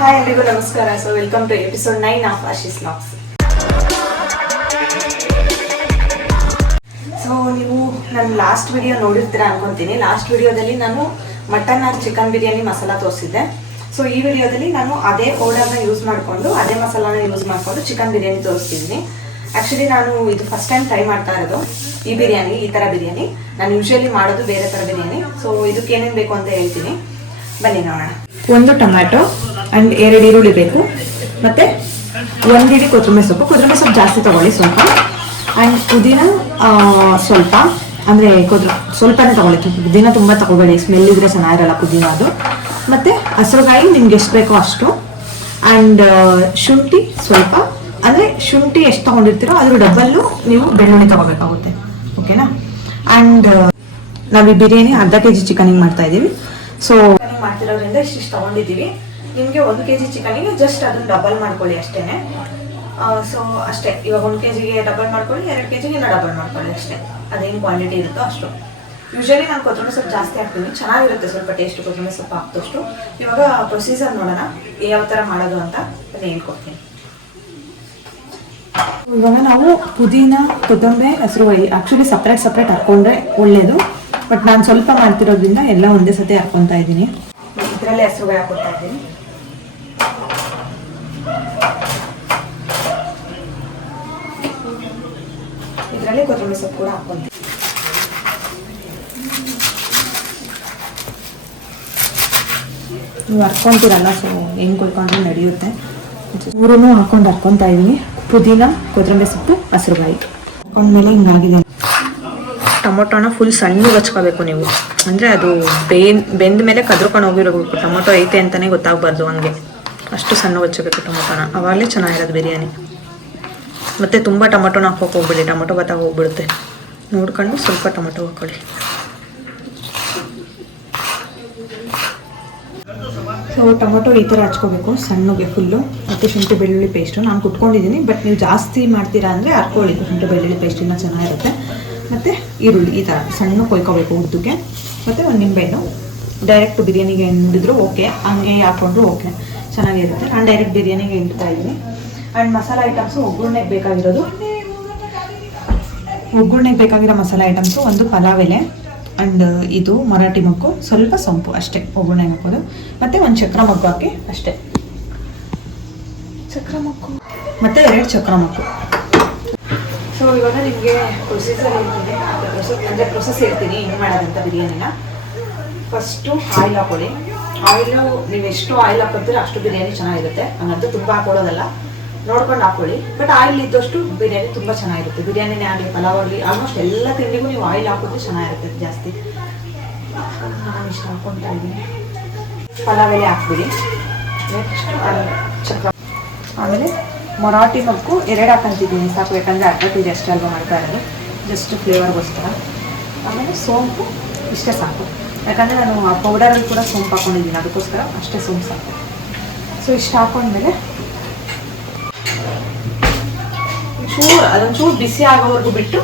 Hi ಎಲ್ರಿಗೂ ನಮಸ್ಕಾರ. So welcome to episode 9 of Ashi's vlogs. So ನೀವು ನನ್ನ ಲಾಸ್ಟ್ ವಿಡಿಯೋ ನೋಡಿರ್ತೀರಾ ಅನ್ಕೊಂತೀನಿ. ಲಾಸ್ಟ್ ವಿಡಿಯೋದಲ್ಲಿ ನಾನು mutton or chicken biryani masala ತೋರಿಸಿದ್ದೆ. ಸೊ ಈ ವಿಡಿಯೋದಲ್ಲಿ ನಾನು ಅದೇ ಪೌಡರ್ನ ಯೂಸ್ ಮಾಡಿಕೊಂಡು ಅದೇ ಮಸಾಲಾನ ಯೂಸ್ ಮಾಡಿಕೊಂಡು ಚಿಕನ್ ಬಿರಿಯಾನಿ ತೋರಿಸ್ತಿದ್ದೀನಿ. ಆ್ಯಕ್ಚುಲಿ ನಾನು ಇದು ಫಸ್ಟ್ ಟೈಮ್ ಟ್ರೈ ಮಾಡ್ತಾ ಇರೋದು ಈ ಬಿರಿಯಾನಿ, ಈ ಥರ ಬಿರಿಯಾನಿ. ನಾನು ಯೂಶ್ವಲಿ ಮಾಡೋದು ಬೇರೆ ಥರ ಬಿರಿಯಾನಿ. ಸೊ ಇದಕ್ಕೆ ಏನೇನು ಬೇಕು ಅಂತ ಹೇಳ್ತೀನಿ, ಬನ್ನಿ ನೋಡೋಣ. ಒಂದು ಟೊಮ್ಯಾಟೊ ಆ್ಯಂಡ್ 2 ಈರುಳ್ಳಿ ಬೇಕು, ಮತ್ತು 1 ಹಿಡಿ ಕೊತ್ತಂಬರಿ ಸೊಪ್ಪು ಜಾಸ್ತಿ ತೊಗೊಳ್ಳಿ ಸ್ವಲ್ಪ. ಆ್ಯಂಡ್ ಪುದೀನ ಸ್ವಲ್ಪ, ಅಂದರೆ ಸ್ವಲ್ಪನೇ ತೊಗೊಳ್ಳಿ, ಪುದೀನ ತುಂಬ ತೊಗೊಬೇಡಿ, ಸ್ಮೆಲ್ ಇದ್ರೆ ಚೆನ್ನಾಗಿರಲ್ಲ ಪುದೀನ ಅದು. ಮತ್ತು ಹಸಿರುಗಾಯಿ ನಿಮ್ಗೆ ಎಷ್ಟು ಬೇಕೋ ಅಷ್ಟು. ಆ್ಯಂಡ್ ಶುಂಠಿ ಸ್ವಲ್ಪ, ಅಂದರೆ ಶುಂಠಿ ಎಷ್ಟು ತೊಗೊಂಡಿರ್ತೀರೋ ಅದ್ರ ಡಬ್ಬಲ್ಲು ನೀವು ಬೆಳ್ಳುಳ್ಳಿ ತೊಗೋಬೇಕಾಗುತ್ತೆ, ಓಕೆನಾ. ಆ್ಯಂಡ್ ನಾವು ಈ ಬಿರಿಯಾನಿ ಅರ್ಧ kg ಚಿಕನಿಗೆ ಮಾಡ್ತಾ ಇದ್ದೀವಿ. ಸೊ ಮಾಡ್ತಿರೋದ್ರಿಂದ ಇಷ್ಟಿಷ್ಟು ತೊಗೊಂಡಿದ್ದೀವಿ. ನಿಮಗೆ 1 kg ಚಿಕನಿಗೆ ಜಸ್ಟ್ ಅದನ್ನು ಡಬಲ್ ಮಾಡ್ಕೊಳ್ಳಿ ಅಷ್ಟೇ. ಸೊ ಅಷ್ಟೇ, ಇವಾಗ 1 kgಗೆ ಡಬಲ್ ಮಾಡ್ಕೊಳ್ಳಿ, 2 kgಗೆ ಡಬಲ್ ಮಾಡ್ಕೊಳ್ಳಿ ಅಷ್ಟೇ. ಅದೇನು ಕ್ವಾಂಟಿಟಿ ಇರುತ್ತೋ ಅಷ್ಟು. ಯೂಶ್ವಲಿ ನಾನು ಕೊತ್ತಂಬರಿ ಸೊಪ್ಪು ಜಾಸ್ತಿ ಹಾಕ್ತೀನಿ, ಚೆನ್ನಾಗಿರುತ್ತೆ ಸ್ವಲ್ಪ ಟೇಸ್ಟ್ ಕೊತ್ತಂಬರಿ ಸೊಪ್ಪು ಹಾಕ್ದಷ್ಟು. ಇವಾಗ ಪ್ರೊಸೀಜರ್ ನೋಡೋಣ ಯಾವ ಥರ ಮಾಡೋದು ಅಂತ ಹೇಳ್ಕೊಡ್ತೀನಿ. ಇವಾಗ ನಾವು ಪುದೀನ, ಕೊತ್ತಂಬರಿ, ಹಸಿರುಗಾಯಿ ಆ್ಯಕ್ಚುಲಿ ಸಪ್ರೇಟ್ ಹಾಕ್ಕೊಂಡ್ರೆ ಒಳ್ಳೆಯದು. ಬಟ್ ನಾನು ಸ್ವಲ್ಪ ಮಾಡ್ತಿರೋದ್ರಿಂದ ಎಲ್ಲ ಒಂದೇ ಸತಿ ಹಾಕ್ಕೊತಾ ಇದ್ದೀನಿ. ಇದರಲ್ಲೇ ಹಸಿರುಗಾಯಿ ಹಾಕ್ಕೊತಾ ಇದ್ದೀನಿ. ಇದರಲ್ಲೇ ಕೊತ್ತಂಬರಿ ಸೊಪ್ಪು ಕೂಡ ಹಾಕ್ಕೊಂತೀನಿ. ನೀವು ಹರ್ಕೊತೀರಲ್ಲ, ಸೊ ಹೆಂಗೆ ಕೊಯ್ಕೊಂಡ್ರೆ ನಡೆಯುತ್ತೆ. 3 ಹಾಕ್ಕೊಂಡು ಹರ್ಕೊತಾ ಇದ್ದೀನಿ. ಪುದೀನ, ಕೊತ್ತಂಬರಿ ಸೊಪ್ಪು, ಹಸಿರುಗಾಯಿ ಹಾಕೊಂಡ್ಮೇಲೆ ಹಿಂಗಾಗಿದೆ. ಟೊಮೊಟೊನ ಫುಲ್ ಸಣ್ಣಗೆ ಹಚ್ಕೋಬೇಕು ನೀವು, ಅಂದರೆ ಅದು ಬೆಂದ ಮೇಲೆ ಕದ್ರಕೊಂಡು ಹೋಗಿರಬೇಕು. ಟೊಮೊಟೊ ಐತೆ ಅಂತಲೇ ಗೊತ್ತಾಗಬಾರ್ದು, ಹಂಗೆ ಅಷ್ಟು ಸಣ್ಣಗೆ ಹಚ್ಚಬೇಕು ಟೊಮೊಟೊನ, ಅವಾಗಲೇ ಚೆನ್ನಾಗಿರೋದು ಬಿರಿಯಾನಿ. ಮತ್ತು ತುಂಬ ಟೊಮೊಟೊನ ಹಾಕೋಕೆ ಹೋಗ್ಬಿಡಿ, ಟೊಮೊಟೊ ಗೊತ್ತಾಗ ಹೋಗ್ಬಿಡುತ್ತೆ. ನೋಡ್ಕೊಂಡು ಸ್ವಲ್ಪ ಟೊಮೊಟೊ ಹಾಕ್ಕೊಳ್ಳಿ. ಸೊ ಟೊಮೊಟೊ ಈ ಥರ ಹಚ್ಕೋಬೇಕು ಸಣ್ಣಗೆ ಫುಲ್ಲು. ಮತ್ತು ಶುಂಠಿ ಬೆಳ್ಳುಳ್ಳಿ ಪೇಸ್ಟು ನಾನು ಕುಟ್ಕೊಂಡಿದ್ದೀನಿ, ಬಟ್ ನೀವು ಜಾಸ್ತಿ ಮಾಡ್ತೀರಾ ಅಂದರೆ ಹರ್ಕೊಳ್ಳಿ, ಶುಂಠಿ ಬೆಳ್ಳುಳ್ಳಿ ಪೇಸ್ಟ್ ಇನ್ನೂ ಚೆನ್ನಾಗಿರುತ್ತೆ. ಮತ್ತು ಈರುಳ್ಳಿ ಈ ಥರ ಸಣ್ಣ ಕೊಯ್ಕೋಬೇಕು ಉದ್ದಕ್ಕೆ. ಮತ್ತು 1 ನಿಂಬೆಹಣ್ಣು. ಡೈರೆಕ್ಟ್ ಬಿರಿಯಾನಿಗೆ ಹಿಂಡಿದ್ರು ಓಕೆ, ಹಂಗೆ ಹಾಕ್ಕೊಂಡ್ರು ಓಕೆ, ಚೆನ್ನಾಗಿರುತ್ತೆ. ನಾನು ಡೈರೆಕ್ಟ್ ಬಿರಿಯಾನಿಗೆ ಹಿಂಡ್ತಾ ಇದ್ದೀನಿ. ಆ್ಯಂಡ್ ಮಸಾಲೆ ಐಟಮ್ಸು ಒಗ್ಗರಣೆಗೆ ಬೇಕಾಗಿರೋದು, ಒಗ್ಗರಣೆಗೆ ಬೇಕಾಗಿರೋ ಮಸಾಲೆ ಐಟಮ್ಸು, ಒಂದು ಪಲಾವ್ ಎಲೆ ಆ್ಯಂಡ್ ಇದು ಮರಾಠಿ ಮೊಗ್ಗು, ಸ್ವಲ್ಪ ಸೊಂಪು ಅಷ್ಟೇ ಒಗ್ಗರಣೆಗೆ ಹಾಕೋದು. ಮತ್ತು 1 ಚಕ್ರ ಮೊಗ್ಗು ಹಾಕಿ ಅಷ್ಟೇ, ಚಕ್ರ ಮೊಗ್ಗು ಮತ್ತು 2 ಚಕ್ರ ಮೊಗ್ಗು. ಸೊ ಇವಾಗ ನಿಮಗೆ ಪ್ರೊಸೀಜರ್ ಹೇಳ್ತೀನಿ, ಅಂದರೆ ಪ್ರೊಸೆಸ್ ಹೇಳ್ತೀನಿ ಹೆಂಗೆ ಮಾಡೋದಂತ ಬಿರಿಯಾನಿನ. ಫಸ್ಟು ಆಯಿಲ್ ಹಾಕೊಳ್ಳಿ. ಆಯಿಲು ನೀವು ಎಷ್ಟು ಆಯಿಲ್ ಹಾಕೋತೀರೋ ಅಷ್ಟು ಬಿರಿಯಾನಿ ಚೆನ್ನಾಗಿರುತ್ತೆ. ಹಂಗಂತೂ ತುಂಬ ಹಾಕೊಳ್ಳೋದಲ್ಲ, ನೋಡ್ಕೊಂಡು ಹಾಕೊಳ್ಳಿ. ಬಟ್ ಆಯಿಲ್ ಇದ್ದಷ್ಟು ಬಿರಿಯಾನಿ ತುಂಬ ಚೆನ್ನಾಗಿರುತ್ತೆ. ಬಿರಿಯಾನಿನೇ ಆಗಲಿ, ಪಲಾವ್ ಆಗಲಿ, ಆಲ್ಮೋಸ್ಟ್ ಎಲ್ಲ ತಿಂಡಿಗೂ ನೀವು ಆಯಿಲ್ ಹಾಕಿದ್ರೆ ಚೆನ್ನಾಗಿರುತ್ತೆ ಜಾಸ್ತಿ. ನಾನು ಇಷ್ಟು ಹಾಕ್ಕೊತಾ ಇದ್ದೀನಿ. ಪಲಾವ್ ಎಲೆ ಹಾಕ್ಬಿಡಿ. ನೆಕ್ಸ್ಟ್ ಚಕ್ರ, ಆಮೇಲೆ ಮರಾಠಿ ಮೊಗ್ಗು 2 ಹಾಕೊಂತಿದ್ದೀನಿ ಸಾಕು, ಯಾಕಂದರೆ ಅರ್ಧ kg ಅಷ್ಟೇ ಅಲ್ವಾ ಮಾಡ್ತಾ ಇರೋದು, ಜಸ್ಟ್ ಫ್ಲೇವರ್ಗೋಸ್ಕರ. ಆಮೇಲೆ ಸೋಂಪು ಇಷ್ಟೇ ಸಾಕು, ಯಾಕಂದರೆ ನಾನು ಆ ಪೌಡರಲ್ಲಿ ಕೂಡ ಸೋಂಪು ಹಾಕ್ಕೊಂಡಿದ್ದೀನಿ, ಅದಕ್ಕೋಸ್ಕರ ಅಷ್ಟೇ ಸೋಂಪು ಸಾಕು. ಸೊ ಇಷ್ಟು ಹಾಕ್ಕೊಂಡ್ಮೇಲೆ ಅದೊಂಚೂರು ಬಿಸಿ ಆಗೋವರೆಗೂ ಬಿಟ್ಟು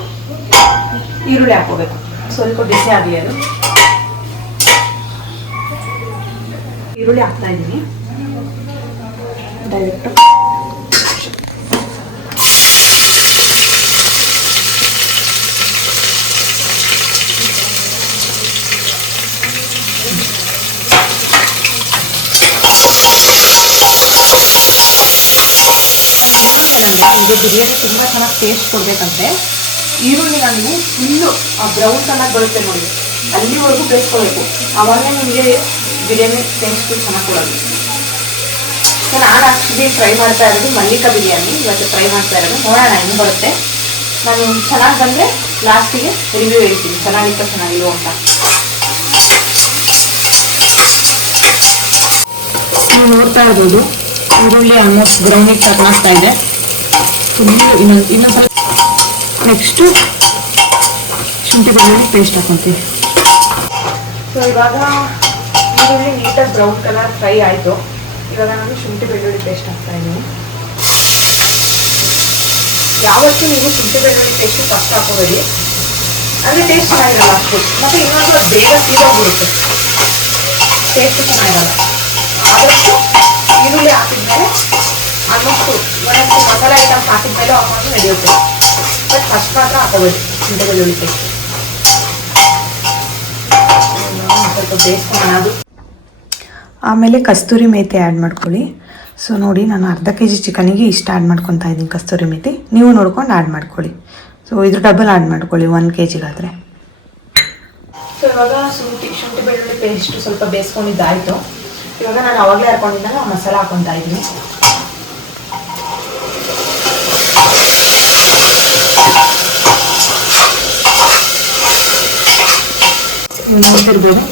ಈರುಳ್ಳಿ ಹಾಕೋಬೇಕು. ಸ್ವಲ್ಪ ಬಿಸಿ ಆಗಲಿ ಅದು. ಈರುಳ್ಳಿ ಹಾಕ್ತಾ ಇದ್ದೀನಿ ಡೈರೆಕ್ಟು. ಇದು ಬಿರಿಯಾನಿ ತುಂಬ ಚೆನ್ನಾಗಿ ಟೇಸ್ಟ್ ಕೊಡಬೇಕಂತೆ ಈರುಳ್ಳಿನ ನೀವು ಫುಲ್ಲು ಆ ಬ್ರೌನ್ ಕಲರ್ ಬರುತ್ತೆ ನೋಡಿ, ಅಲ್ಲಿವರೆಗೂ ಬೇಯಿಸ್ಕೋಬೇಕು. ಆವಾಗಲೇ ನಿಮಗೆ ಬಿರಿಯಾನಿ ಟೇಸ್ಟು ಚೆನ್ನಾಗಿ ಕೊಡೋದು. ಸೊ ನಾನು ಆ್ಯಕ್ಚುಲಿ ಟ್ರೈ ಮಾಡ್ತಾ ಇರೋದು ಮಲ್ಲಿಕಾ ಬಿರಿಯಾನಿ, ಇವತ್ತು ಟ್ರೈ ಮಾಡ್ತಾ ಇರೋದು. ನೋಡೋಣ ಹೆಂಗೆ ಬರುತ್ತೆ. ನಾನು ಚೆನ್ನಾಗಿ ಬಂದರೆ ಲಾಸ್ಟಿಗೆ ರಿವ್ಯೂ ಹೇಳ್ತೀನಿ, ಚೆನ್ನಾಗಿತ್ತು ಚೆನ್ನಾಗಿಲ್ವೋ ಅಂತ. ನೀವು ನೋಡ್ತಾ ಇರ್ಬೋದು ಈರುಳ್ಳಿ ಆಲ್ಮೋಸ್ಟ್ ಬ್ರೌನಿಗೆ ಟರ್ನ್ ಆಗ್ತಾ ಇದೆ. ಇನ್ನೊಂದು ಸ್ವಲ್ಪ. ನೆಕ್ಸ್ಟು ಶುಂಠಿ ಬೆಳ್ಳುಳ್ಳಿ ಪೇಸ್ಟ್ ಹಾಕ್ಕೊತೀವಿ. ಸೊ ಇವಾಗ ಈರುಳ್ಳಿ ನೀಟಾಗಿ ಬ್ರೌನ್ ಕಲರ್ ಫ್ರೈ ಆಯಿತು. ಇವಾಗ ನಾನು ಶುಂಠಿ ಬೆಳ್ಳುಳ್ಳಿ ಪೇಸ್ಟ್ ಹಾಕ್ತಾಯಿದ್ದೀನಿ. ಯಾವತ್ತೂ ನೀವು ಶುಂಠಿ ಬೆಳ್ಳುಳ್ಳಿ ಪೇಸ್ಟು ಫಸ್ಟ್ ಹಾಕೋಬೇಡಿ, ಅಂದರೆ ಟೇಸ್ಟ್ ಚೆನ್ನಾಗಿರಲ್ಲ ಅಷ್ಟು. ಮತ್ತು ಇನ್ನೊಂದು ಬೇಗ ತೀರೋಗ್ಬಿಡುತ್ತೆ, ಟೇಸ್ಟು ಚೆನ್ನಾಗಿರಲ್ಲ. ಆದಷ್ಟು ಈರುಳ್ಳಿ ಹಾಕಿದ್ಮೇಲೆ ಆಲ್ಮೋಸ್ಟ್ ಒಂದಷ್ಟು ಮಸಾಲೆ ಐಟಮ್ಸ್ ಹಾಕಿದ್ಮೇಲೆ ಹಾಕೊಂಡು ನಡೆಯುತ್ತೆ. ಬಟ್ ಫಸ್ಟ್ ಮಾತ್ರ ಹಾಕೋಬೋದು ಶುಂಠಿ ಬೆಳ್ಳುಳ್ಳಿ ಪೇಸ್ಟ್. ಸ್ವಲ್ಪ ಬೇಯಿಸ್ಕೊಳ್ಳೋಣ. ಅದು ಆಮೇಲೆ ಕಸ್ತೂರಿ ಮೇಥಿ ಆ್ಯಡ್ ಮಾಡ್ಕೊಳ್ಳಿ. ಸೊ ನೋಡಿ, ನಾನು ಅರ್ಧ ಕೆ ಜಿ ಚಿಕನಿಗೆ ಇಷ್ಟು ಆ್ಯಡ್ ಮಾಡ್ಕೊತಾ ಇದ್ದೀನಿ ಕಸ್ತೂರಿ ಮೇಥಿ. ನೀವು ನೋಡ್ಕೊಂಡು ಆ್ಯಡ್ ಮಾಡ್ಕೊಳ್ಳಿ. ಸೊ ಇದು ಡಬಲ್ ಆ್ಯಡ್ ಮಾಡ್ಕೊಳ್ಳಿ 1 ಕೆ ಜಿಗಾದರೆ. ಸೊ ಇವಾಗ ಶುಂಠಿ ಬೆಳ್ಳುಳ್ಳಿ ಪೇಸ್ಟ್ ಸ್ವಲ್ಪ ಬೇಯಿಸ್ಕೊಂಡಿದ್ದಾಯಿತು. ಇವಾಗ ನಾನು ಅವಾಗಲೇ ಹಾಕೊಂಡಿದ್ದಾಗ ಮಸಾಲ ಹಾಕೊತಾ ಇದ್ದೀನಿ. ನೋಡ್ತಿರ್ಬೋದು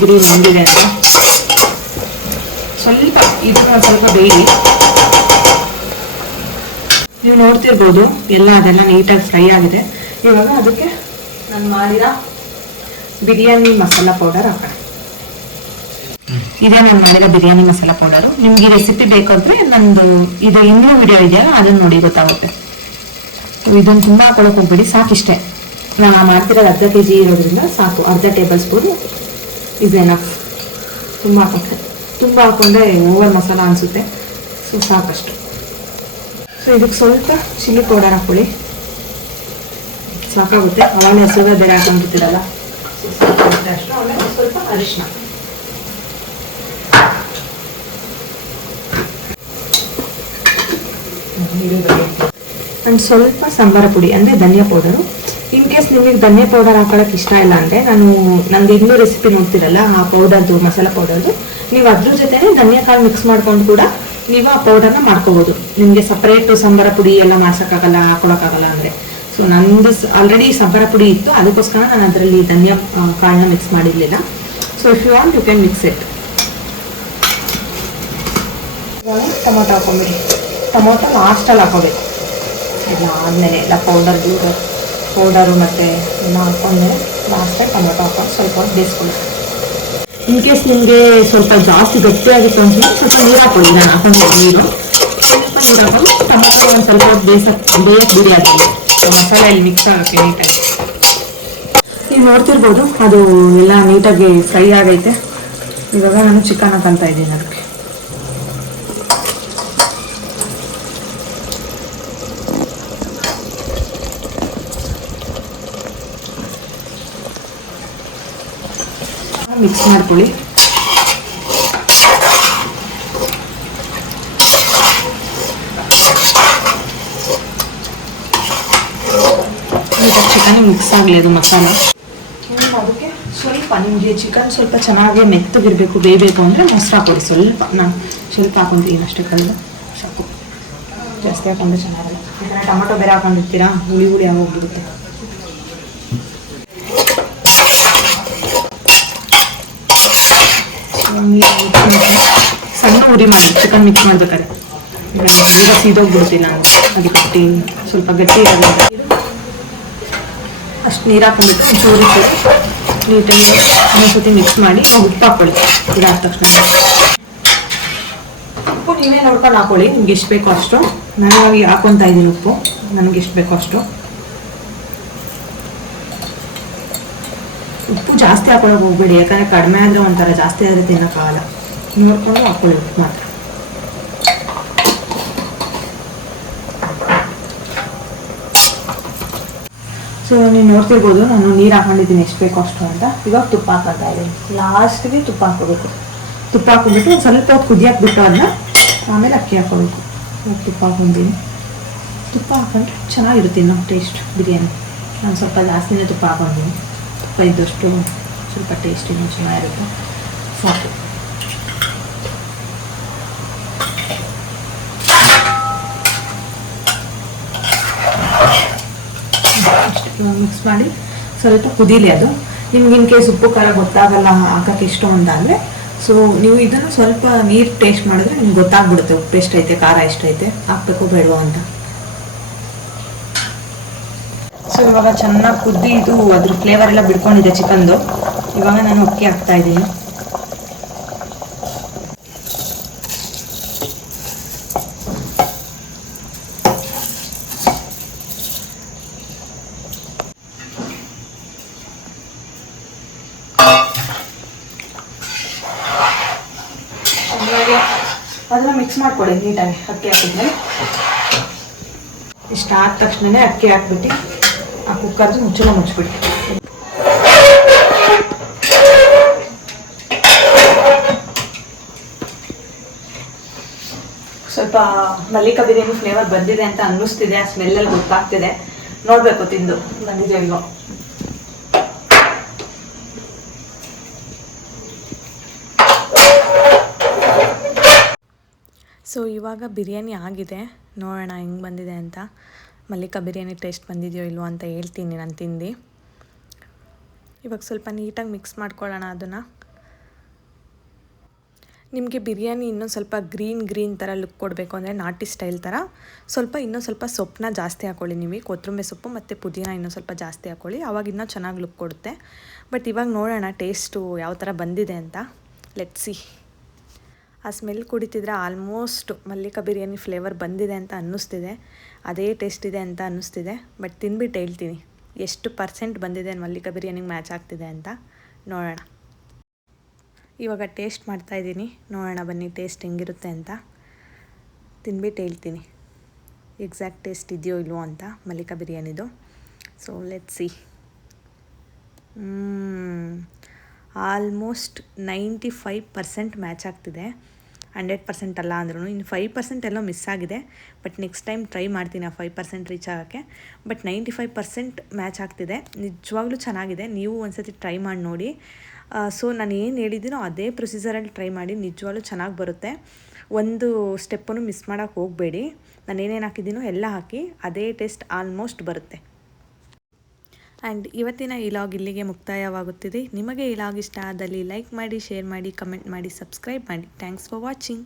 ಗಿರಿ ನಂಬಿದೆ ಅಂತ. ಸ್ವಲ್ಪ ಇದನ್ನ ಸ್ವಲ್ಪ ಬೇಯಿಸಿ. ನೀವು ನೋಡ್ತಿರ್ಬೋದು ಅದೆಲ್ಲ ನೀಟಾಗಿ ಫ್ರೈ ಆಗಿದೆ. ಇವಾಗ ಅದಕ್ಕೆ ನಾನು ಮಾಡಿದ ಬಿರಿಯಾನಿ ಮಸಾಲ ಪೌಡರ್ ಹಾಕೋಣ. ಇದೇ ನಾನು ಮಾಡಿದ ಬಿರಿಯಾನಿ ಮಸಾಲ ಪೌಡರು. ನಿಮ್ಗೆ ರೆಸಿಪಿ ಬೇಕಂದ್ರೆ ನಂದು ಇದು ಇನ್ನೂ ವಿಡಿಯೋ ಇದೆಯಲ್ಲ, ಅದನ್ನು ನೋಡಿ ಗೊತ್ತಾಗುತ್ತೆ. ಇದನ್ನು ತುಂಬ ಹಾಕೊಳಕ್ಕೆ ಹೋಗ್ಬೇಡಿ, ಸಾಕಿಷ್ಟೇ. ನಾನು ಮಾಡ್ತಿರೋದು ಅರ್ಧ ಕೆ ಜಿ ಇರೋದ್ರಿಂದ ಸಾಕು. ಅರ್ಧ ಟೇಬಲ್ ಸ್ಪೂನ್ ಇಸ್ ಎನಫ್. ತುಂಬ ಹಾಕೊಂಡ್ರೆ ಓವರ್ ಮಸಾಲ ಅನಿಸುತ್ತೆ. ಸೊ ಸಾಕಷ್ಟು. ಸೊ ಇದಕ್ಕೆ ಸ್ವಲ್ಪ ಚಿಲ್ಲಿ ಪೌಡರ್ ಹಾಕೊಳ್ಳಿ, ಸಾಕಾಗುತ್ತೆ. ಆವಾಗಲೇ ಹಸುವೆ ಬೇರೆ ಹಾಕೊಂಡಿರ್ತೀರಲ್ಲ, ಸೊ ಸಾಕಾಗುತ್ತೆ ಅಷ್ಟು. ಆಮೇಲೆ ಸ್ವಲ್ಪ ಅರಿಶಿನ, ಆ್ಯಂಡ್ ಸ್ವಲ್ಪ ಸಾಂಬಾರ ಪುಡಿ ಅಂದರೆ ಧನಿಯಾ ಪೌಡರು. ಇನ್ ಕೇಸ್ ನಿಮಗೆ ಧನಿಯಾ ಪೌಡರ್ ಹಾಕೊಳ್ಳೋಕೆ ಇಷ್ಟ ಇಲ್ಲ ಅಂದರೆ, ನಂದು ಇನ್ನೂ ರೆಸಿಪಿ ನೋಡ್ತಿರಲ್ಲ ಆ ಪೌಡರ್ದು, ಮಸಾಲ ಪೌಡರ್ದು, ನೀವು ಅದ್ರ ಜೊತೆನೇ ಧನಿಯಾ ಕಾಳು ಮಿಕ್ಸ್ ಮಾಡ್ಕೊಂಡು ಕೂಡ ನೀವು ಆ ಪೌಡರ್ನ ಮಾಡ್ಕೋಬೋದು. ನಿಮಗೆ ಸಪ್ರೇಟು ಸಾಂಬಾರ ಪುಡಿ ಎಲ್ಲ ಮಾಡ್ಸೋಕ್ಕಾಗಲ್ಲ, ಹಾಕೊಳಕ್ಕಾಗಲ್ಲ ಅಂದರೆ. ಸೊ ನಂದು ಆಲ್ರೆಡಿ ಸಾಂಬಾರ ಪುಡಿ ಇತ್ತು, ಅದಕ್ಕೋಸ್ಕರ ನಾನು ಅದರಲ್ಲಿ ಧನಿಯಾ ಕಾಳನ್ನ ಮಿಕ್ಸ್ ಮಾಡಿರಲಿಲ್ಲ. So if you want you can mix it. ಇವಾಗ ಟೊಮೊಟೊ ಹಾಕೊಂಬಿಡಿ. ಟೊಮೊಟೊ ಲಾಸ್ಟಲ್ಲಿ ಹಾಕೋಬೇಕು. ಎಲ್ಲ ಆದಮೇಲೆ ಎಲ್ಲ ಪೌಡರು ಮತ್ತು ಎಲ್ಲ ಹಾಕೊಂಡ್ಮೇಲೆ ಲಾಸ್ಟಾಗಿ ಟೊಮೊಟೊ ಹಾಕೊಂಡು ಸ್ವಲ್ಪ ಹೊತ್ತು ಬೇಯಿಸ್ಕೊಳ್ಳಿ. ಇನ್ ಕೇಸ್ ನಿಮಗೆ ಸ್ವಲ್ಪ ಜಾಸ್ತಿ ಗಟ್ಟಿಯಾಗಿತ್ತು ಅನ್ಸುತ್ತೆ, ಸ್ವಲ್ಪ ನೀರು ಹಾಕೊಳ್ಳಿ. ನಾನು ಹಾಕೊಂಡಿದ್ದೆ ನೀರು, ಸ್ವಲ್ಪ ನೀರು ಹಾಕೊಂಡು ಟೊಮೊಟೊ ಒಂದು ಸ್ವಲ್ಪ ಹೊತ್ತು ಬೇಯಕ್ಕೆ ಬಿಡಿ. ಹಾಕಿ ಮಸಾಲೆ ಇಲ್ಲಿ ಮಿಕ್ಸ್ ಆಗೋಕ್ಕೆ ನೀಟಾಗಿ. ನೀವು ನೋಡ್ತಿರ್ಬೋದು ಅದು ಎಲ್ಲ ನೀಟಾಗಿ ಫ್ರೈ ಆಗೈತೆ. ಇವಾಗ ನಾನು ಚಿಕನ್ ಹಾಕೊತಾ ಇದ್ದೀನಿ. ಅದಕ್ಕೆ ಮಿಕ್ಸ್ ಮಾಡ್ಕೊಳ್ಳಿ. ಚಿಕನ್ ಮಿಕ್ಸ್ ಆಗಲಿ ಅದು ಮಸಾಲ. ಅದಕ್ಕೆ ಸ್ವಲ್ಪ ನಿಮಗೆ ಚಿಕನ್ ಸ್ವಲ್ಪ ಚೆನ್ನಾಗಿ ಮೆತ್ತಗಿರಬೇಕು, ಬೇಯಬೇಕು ಅಂದರೆ ಮೊಸರು ಹಾಕೊಳ್ಳಿ. ನಾನು ಸ್ವಲ್ಪ ಹಾಕೊಂತೀನಿ ಅಷ್ಟೇ, ಕಲ್ಲು ಸಾಕು. ಜಾಸ್ತಿ ಹಾಕೊಂಡ್ರೆ ಚೆನ್ನಾಗಲ್ಲ. ಯಾಕಂದರೆ ಟೊಮೊಟೊ ಬೇರೆ ಹಾಕೊಂಡಿರ್ತೀರಾ, ಹುಳಿ ಆಗೋಗ್ಬಿಡುತ್ತೆ. ಸಣ್ಣ ಉರಿ ಮಾಡಿ ಚಿಕನ್ ಮಿಕ್ಸ್ ಮಾಡ್ಬೇಕಾದ್ರೆ ಈಗ ಸೀದೋಗ್ಬಿಡ್ತೀನಿ ನಾನು. ಅದಕ್ಕೆ ಸ್ವಲ್ಪ ಗಟ್ಟಿ ಇರೋದ್ರಿಂದ ಅಷ್ಟು ನೀರು ಹಾಕೊಂಡ್ಬಿಟ್ಟು ಚೂರಿ ನೀಟಾಗಿ ಒಂದ್ಸತಿ ಮಿಕ್ಸ್ ಮಾಡಿ ಉಪ್ಪು ಹಾಕೊಳ್ಳಿ. ಇದಾದ ತಕ್ಷಣ ಉಪ್ಪು ನೀವೇ ನೋಡ್ಕೊಂಡು ಹಾಕೊಳ್ಳಿ, ನಿಮ್ಗೆ ಎಷ್ಟು ಬೇಕೋ ಅಷ್ಟು. ನಾನು ಇವಾಗ ಹಾಕೊತಾ ಇದ್ದೀನಿ ಉಪ್ಪು, ನನಗೆ ಎಷ್ಟು ಬೇಕೋ ಅಷ್ಟು. ಉಪ್ಪು ಜಾಸ್ತಿ ಹಾಕೊಳ್ಳೋಕೆ ಹೋಗ್ಬೇಡಿ, ಯಾಕಂದರೆ ಕಡಿಮೆ ಆದರೆ ಒಂಥರ, ಜಾಸ್ತಿ ಆದರೆ ತಿನ್ನೋಕ್ಕಾಗಲ್ಲ. ನೋಡ್ಕೊಂಡು ಹಾಕೊಳ್ಳಿ ಉಪ್ಪು ಮಾತ್ರ. ಸೊ ನೀವು ನೋಡ್ತಿರ್ಬೋದು ನಾನು ನೀರು ಹಾಕೊಂಡಿದ್ದೀನಿ ಎಷ್ಟು ಬೇಕೋ ಅಷ್ಟು ಅಂತ. ಇವಾಗ ತುಪ್ಪ ಹಾಕೋತಾ ಇದ್ದೀನಿ. ಲಾಸ್ಟಿಗೆ ತುಪ್ಪ ಹಾಕೋಬೇಕು. ತುಪ್ಪ ಹಾಕೊಂಡ್ಬಿಟ್ಟು ಒಂದು ಸ್ವಲ್ಪ ಹೊತ್ತು ಕುದಿಯಾಕ್ಬಿಟ್ಟು ಅದನ್ನ ಆಮೇಲೆ ಅಕ್ಕಿ ಹಾಕೋಬೇಕು. ತುಪ್ಪ ಹಾಕೊಂಡಿದ್ದೀನಿ. ತುಪ್ಪ ಹಾಕೊಂಡ್ರೆ ಚೆನ್ನಾಗಿರುತ್ತೆ ಇನ್ನೂ ಟೇಸ್ಟ್ ಬಿರಿಯಾನಿ. ನಾನು ಸ್ವಲ್ಪ ಜಾಸ್ತಿನೇ ತುಪ್ಪ ಹಾಕೊಂಡಿದ್ದೀನಿ. ತುಪ್ಪ ಇದ್ದಷ್ಟು ಸ್ವಲ್ಪ ಟೇಸ್ಟ್ ಇನ್ನೂ ಚೆನ್ನಾಗಿರುತ್ತೆ. ಸಾಕು. ಮಿಕ್ಸ್ ಮಾಡಿ ಸ್ವಲ್ಪ ಕುದೀಲಿ ಅದು. ನಿಮ್ಗೆ ಇನ್ ಕೇಸ್ ಉಪ್ಪು ಖಾರ ಗೊತ್ತಾಗಲ್ಲ ಹಾಕಕ್ಕೆ ಇಷ್ಟ ಅಂತಾದರೆ, ಸೊ ನೀವು ಇದನ್ನು ಸ್ವಲ್ಪ ನೀರು ಟೇಸ್ಟ್ ಮಾಡಿದ್ರೆ ನಿಮ್ಗೆ ಗೊತ್ತಾಗ್ಬಿಡುತ್ತೆ ಉಪ್ಪು ಎಷ್ಟೈತೆ, ಖಾರ ಎಷ್ಟೈತೆ, ಹಾಕ್ಬೇಕು ಬೇಡವಾ ಅಂತ. ಸೊ ಇವಾಗ ಚೆನ್ನಾಗಿ ಕುದ್ದಿ ಇದು ಅದ್ರ ಫ್ಲೇವರ್ ಎಲ್ಲ ಬಿಡ್ಕೊಂಡಿದೆ ಚಿಕನ್ದು. ಇವಾಗ ನಾನು ಅಕ್ಕಿ ಹಾಕ್ತಾ ಇದ್ದೀನಿ. ಅದನ್ನು ಮಿಕ್ಸ್ ಮಾಡ್ಕೊಳ್ಳಿ ನೀಟಾಗಿ. ಅಕ್ಕಿ ಹಾಕಿದ್ಮೇಲೆ ಇಷ್ಟ ಆದ ತಕ್ಷಣ ಅಕ್ಕಿ ಹಾಕ್ಬಿಟ್ಟು ಆ ಕುಕ್ಕರ್ದು ಮುಚ್ಚಳ ಮುಚ್ಚಿಬಿಡಿ. ಸ್ವಲ್ಪ ಮಲ್ಲಿಕಾ ಬಿರಿಯಾನಿ ಫ್ಲೇವರ್ ಬಂದಿದೆ ಅಂತ ಅನ್ನಿಸ್ತಿದೆ, ಆ ಸ್ಮೆಲ್ಲಲ್ಲಿ ಗೊತ್ತಾಗ್ತಿದೆ. ನೋಡಬೇಕು ತಿಂದು ಬಂದಿದೆ ಇಲ್ವೋ. ಸೊ ಇವಾಗ ಬಿರಿಯಾನಿ ಆಗಿದೆ, ನೋಡೋಣ ಹೆಂಗೆ ಬಂದಿದೆ ಅಂತ. ಮಲ್ಲಿಕಾ ಬಿರಿಯಾನಿ ಟೇಸ್ಟ್ ಬಂದಿದೆಯೋ ಇಲ್ವೋ ಅಂತ ಹೇಳ್ತೀನಿ ನಾನು ತಿಂದು. ಇವಾಗ ಸ್ವಲ್ಪ ನೀಟಾಗಿ ಮಿಕ್ಸ್ ಮಾಡ್ಕೊಳ್ಳೋಣ ಅದನ್ನು. ನಿಮಗೆ ಬಿರಿಯಾನಿ ಇನ್ನೊಂದು ಸ್ವಲ್ಪ ಗ್ರೀನ್ ಥರ ಲುಕ್ ಕೊಡಬೇಕು ಅಂದರೆ ನಾಟಿ ಸ್ಟೈಲ್ ಥರ ಇನ್ನೊಂದು ಸ್ವಲ್ಪ ಸೊಪ್ಪನ್ನ ಜಾಸ್ತಿ ಹಾಕ್ಕೊಳ್ಳಿ. ನೀವು ಕೊತ್ತಂಬರಿ ಸೊಪ್ಪು ಮತ್ತು ಪುದೀನ ಇನ್ನೊಂದು ಸ್ವಲ್ಪ ಜಾಸ್ತಿ ಹಾಕ್ಕೊಳ್ಳಿ, ಆವಾಗ ಇನ್ನೂ ಚೆನ್ನಾಗಿ ಲುಕ್ ಕೊಡುತ್ತೆ. ಬಟ್ ಇವಾಗ ನೋಡೋಣ ಟೇಸ್ಟು ಯಾವ ಥರ ಬಂದಿದೆ ಅಂತ. Let's see. ಆ ಸ್ಮೆಲ್ ಕುಡಿತಿದ್ರೆ ಆಲ್ಮೋಸ್ಟ್ ಮಲ್ಲಿಕಾ ಬಿರಿಯಾನಿ ಫ್ಲೇವರ್ ಬಂದಿದೆ ಅಂತ ಅನ್ನಿಸ್ತಿದೆ, ಅದೇ ಟೇಸ್ಟ್ ಇದೆ ಅಂತ ಅನ್ನಿಸ್ತಿದೆ. ಬಟ್ ತಿಂದ್ಬಿಟ್ಟು ಹೇಳ್ತೀನಿ ಎಷ್ಟು ಪರ್ಸೆಂಟ್ ಬಂದಿದೆ ಮಲ್ಲಿಕಾ ಬಿರಿಯಾನಿಗೆ ಮ್ಯಾಚ್ ಆಗ್ತಿದೆ ಅಂತ ನೋಡೋಣ. ಇವಾಗ ಟೇಸ್ಟ್ ಮಾಡ್ತಾಯಿದ್ದೀನಿ, ನೋಡೋಣ ಬನ್ನಿ ಟೇಸ್ಟ್ ಹೆಂಗಿರುತ್ತೆ ಅಂತ. ತಿಂದ್ಬಿಟ್ಟು ಹೇಳ್ತೀನಿ ಎಕ್ಸಾಕ್ಟ್ ಟೇಸ್ಟ್ ಇದೆಯೋ ಇಲ್ವೋ ಅಂತ ಮಲ್ಲಿಕಾ ಬಿರಿಯಾನಿದು. So let's see. Almost 95% match ಆಗ್ತಿದೆ. 100% ಅಲ್ಲ ಅಂದ್ರೂ ಇನ್ನು 5% ಎಲ್ಲೋ ಮಿಸ್ ಆಗಿದೆ. ಬಟ್ ನೆಕ್ಸ್ಟ್ ಟೈಮ್ ಟ್ರೈ ಮಾಡ್ತೀನಿ ಆ 5% ರೀಚ್ ಆಗೋಕ್ಕೆ. ಬಟ್ 95% ಮ್ಯಾಚ್ ಆಗ್ತಿದೆ, ನಿಜವಾಗ್ಲೂ ಚೆನ್ನಾಗಿದೆ. ನೀವು ಒಂದ್ಸತಿ ಟ್ರೈ ಮಾಡಿ ನೋಡಿ. ಸೊ ನಾನು ಏನು ಹೇಳಿದ್ದೀನೋ ಅದೇ ಪ್ರೊಸೀಜರಲ್ಲಿ ಟ್ರೈ ಮಾಡಿ, ನಿಜವಾಗ್ಲೂ ಚೆನ್ನಾಗಿ ಬರುತ್ತೆ. ಒಂದು ಸ್ಟೆಪ್ಪನ್ನು ಮಿಸ್ ಮಾಡೋಕ್ಕೆ ಹೋಗಬೇಡಿ. ನಾನು ಏನೇನು ಹಾಕಿದ್ದೀನೋ ಎಲ್ಲ ಹಾಕಿ ಅದೇ ಟೇಸ್ಟ್ ಆಲ್ಮೋಸ್ಟ್ ಬರುತ್ತೆ. ಆ್ಯಂಡ್ ಇವತ್ತಿನ ಈ ಲಾಗ್ ಇಲ್ಲಿಗೆ ಮುಕ್ತಾಯವಾಗುತ್ತಿದೆ. ನಿಮಗೆ ಈ ಲಾಗ್ ಇಷ್ಟ ಆದಲ್ಲಿ ಲೈಕ್ ಮಾಡಿ, ಶೇರ್ ಮಾಡಿ, ಕಮೆಂಟ್ ಮಾಡಿ, ಸಬ್ಸ್ಕ್ರೈಬ್ ಮಾಡಿ. Thanks for watching.